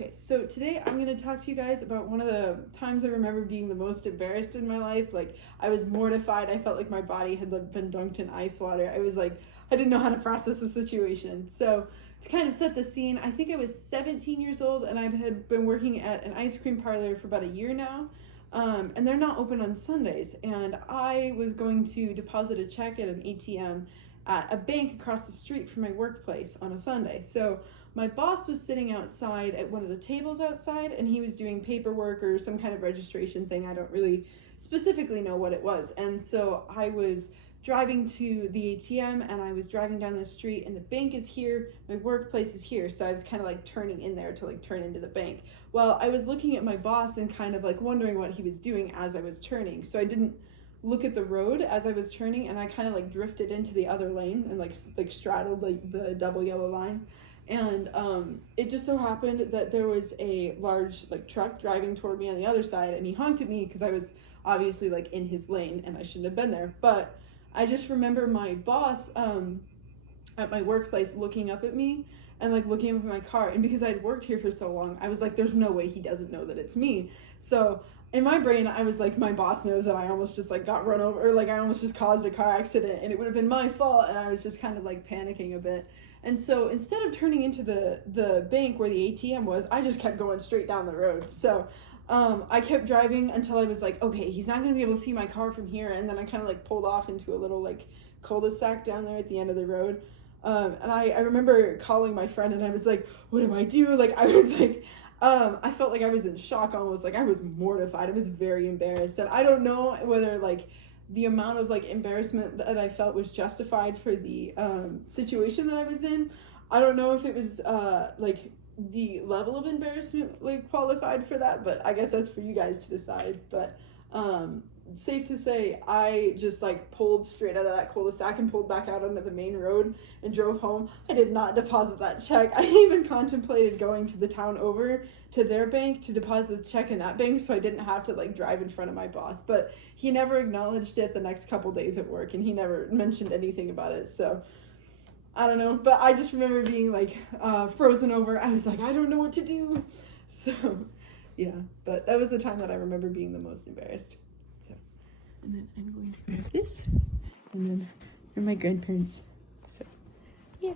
Okay, so today I'm going to talk to you guys about one of the times I remember being the most embarrassed in my life. Like, I was mortified. I felt like my body had been dunked in ice water. I was like, I didn't know how to process the situation. So, to kind of set the scene, I think I was 17 years old and I had been working at an ice cream parlor for about a year now. And they're not open on Sundays. And I was going to deposit a check at an ATM at a bank across the street from my workplace on a Sunday. So, my boss was sitting outside at one of the tables outside, and he was doing paperwork or some kind of registration thing. I don't really specifically know what it was. And so I was driving to the ATM, and I was driving down the street, and the bank is here, my workplace is here. So I was kind of like turning in there to like turn into the bank. Well, I was looking at my boss and kind of like wondering what he was doing as I was turning. So I didn't look at the road as I was turning, and I kind of like drifted into the other lane and like straddled like the double yellow line. And it just so happened that there was a large like truck driving toward me on the other side, and he honked at me because I was obviously like in his lane and I shouldn't have been there. But I just remember my boss at my workplace looking up at me and like looking up at my car, and because I'd worked here for so long, I was like, there's no way he doesn't know that it's me. So in my brain, I was like, my boss knows that I almost just like got run over, or like I almost just caused a car accident and it would have been my fault, and I was just kind of like panicking a bit. And so instead of turning into the bank where the ATM was, I just kept going straight down the road. So I kept driving until I was like, okay, he's not going to be able to see my car from here. And then I kind of like pulled off into a little like cul-de-sac down there at the end of the road. And I remember calling my friend, and I was like, what do I do? Like, I was like, I felt like I was in shock almost. Like, I was mortified. I was very embarrassed. And I don't know whether like the amount of like embarrassment that I felt was justified for the situation that I was in. I don't know if it was like the level of embarrassment like qualified for that, but I guess that's for you guys to decide. But safe to say, I just like pulled straight out of that cul-de-sac and pulled back out onto the main road and drove home. I did not deposit that check. I even contemplated going to the town over to their bank to deposit the check in that bank so I didn't have to like drive in front of my boss. But he never acknowledged it the next couple days at work, and he never mentioned anything about it. So I don't know, but I just remember being like frozen over. I was like, I don't know what to do. So yeah, but that was the time that I remember being the most embarrassed. And then I'm going to grab this, and then are my grandparents. So, yeah.